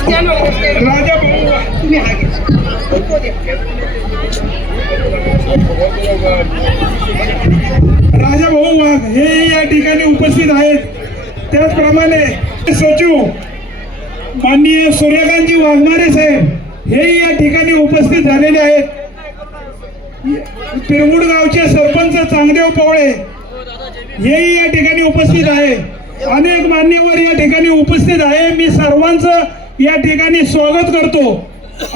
राजा भाऊ तुम्ही राजा भाऊ वाघ हे या ठिकाणी उपस्थित आहेत. त्याचप्रमाणे सचिव माननीय सूर्यकांतजी वाघमारे साहेब हे या ठिकाणी उपस्थित झालेले आहेत. पिरगुड गावचे सरपंच चांगदेव पवळे हेही या ठिकाणी उपस्थित आहे. अनेक मान्यवर या ठिकाणी उपस्थित आहे. मी सर्वांचं या ठिकाणी स्वागत करतो.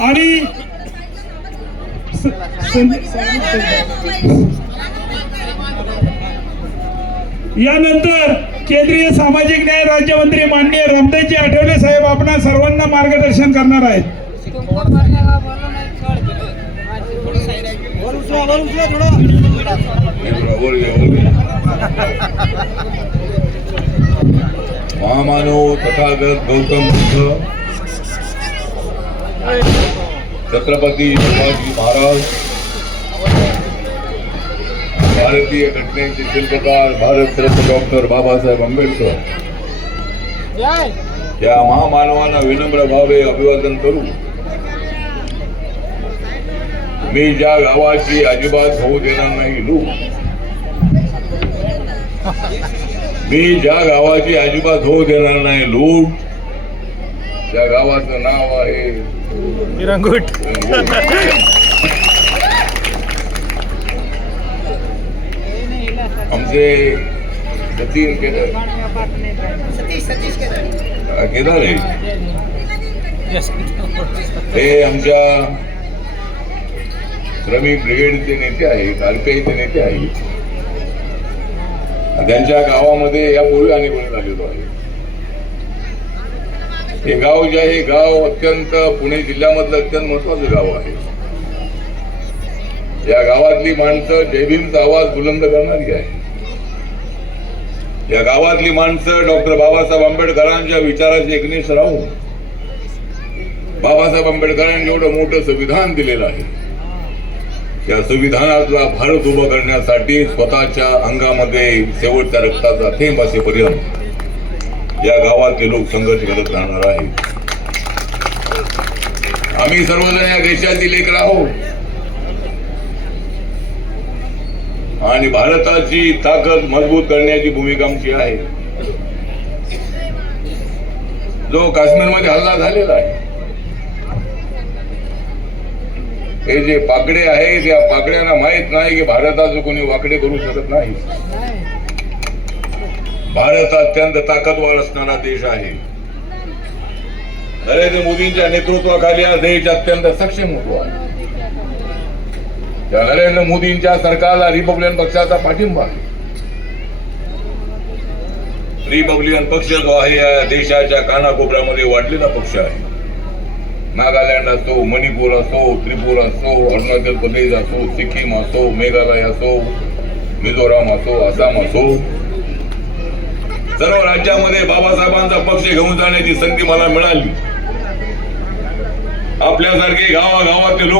आणि यानंतर केंद्रीय सामाजिक न्याय राज्यमंत्री माननीय रामदासजी आठवले साहेब आपणा सर्वांना मार्गदर्शन करणार आहेत. महामानव तथागत गौतम बुद्ध छत्रपती शिवाजी महाराज भारतीय घटनेचे शिल्पकार भारतरत्न डॉक्टर बाबासाहेब आंबेडकर या महामानवांना विनम्र भावे अभिवादन करू. मी ज्या गावाची अजिबात होऊ देणार नाही लूट, मी ज्या गावाची अजिबात होऊ देणार नाही लूट, त्या गावाचं नाव आहे विरंगुट. आमचे सतीश केदार हे आमच्या श्रमिक ब्रिगेडचे नेते आहेत, आरपीआयचे नेते आहेत. त्यांच्या गावामध्ये यापूर्वी अनेक वेळेस आलेलो आहे. हे गाव जे आहे गाव अत्यंत पुणे जिल्ह्यामधलं अत्यंत महत्वाचं गाव आहे. या गावातली माणसं जय भीमचा आवाज बुलंद करणारी आहे. या गावातली माणसं डॉक्टर बाबासाहेब आंबेडकरांच्या विचाराचे एकनिष्ठ राहून बाबासाहेब आंबेडकरांनी एवढं मोठं संविधान दिलेलं आहे. या संविधानातला भारत उभा करण्यासाठी स्वतःच्या अंगामध्ये शेवटच्या रक्ताचा थेंब असेपर्यंत या गावातले लोक संघर्ष करत राहणार आहेत. आम्ही सर्वजण या देशातील लेकरं आहोत आणि भारताची ताकद मजबूत करण्याची भूमिका आमची आहे. जो काश्मीरमध्ये हल्ला झालेला आहे, हे जे पाकडे आहेत या पाकड्यांना माहित नाही की भारताचं कोणी वाकडे करू शकत नाही. भारत अत्यंत ताकदवार असणारा देश आहे. नरेंद्र मोदींच्या नेतृत्वाखाली हा देश अत्यंत सक्षम होतो आहे. त्या नरेंद्र मोदींच्या सरकारला रिपब्लिकन पक्षाचा पाठिंबा आहे. रिपब्लिकन पक्ष जो आहे या देशाच्या कानाकोपऱ्यामध्ये वाढलेला पक्ष आहे. नागालँड असो, मणिपूर असो, त्रिपुरा असो, अरुणाचल प्रदेश असो, सिक्कीम असो, मेघालय असो, मिझोराम असो, आसाम असो, सर्व राज्यामध्ये बाबासाहेबांचा पक्ष घेऊन जाण्याची संधी मला मिळाली. आपल्यासारखे गावागावातले लोक